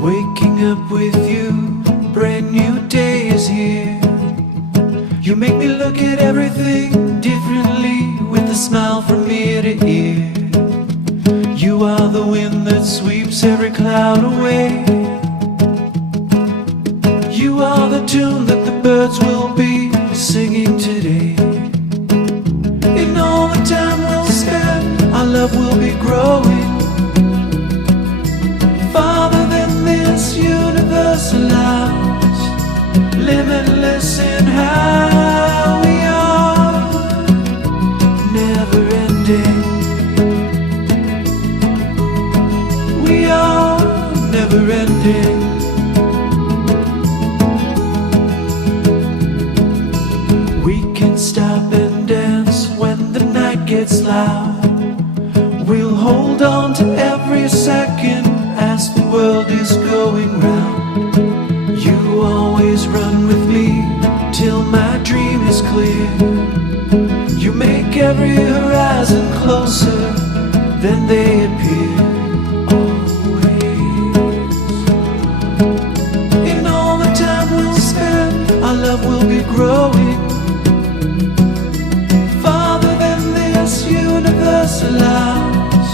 Waking up with you, brand new day is here. You make me look at everything differently with a smile from ear to ear. You are the wind that sweeps every cloud away. You are the tune that the birds will be singing today. In all the time we'll spend, our love will be growing. Farther than this universe allows, limitless in how we are, never ending. We are never ending. We can stop and dance when the night gets loud. We'll hold on to every second as the world is going round. You always run with me till my dream is clear. You make every horizon closer than they appear. Always. In all the time we'll spend, our love will be growing. Farther than this universe allows,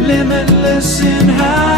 limitless in how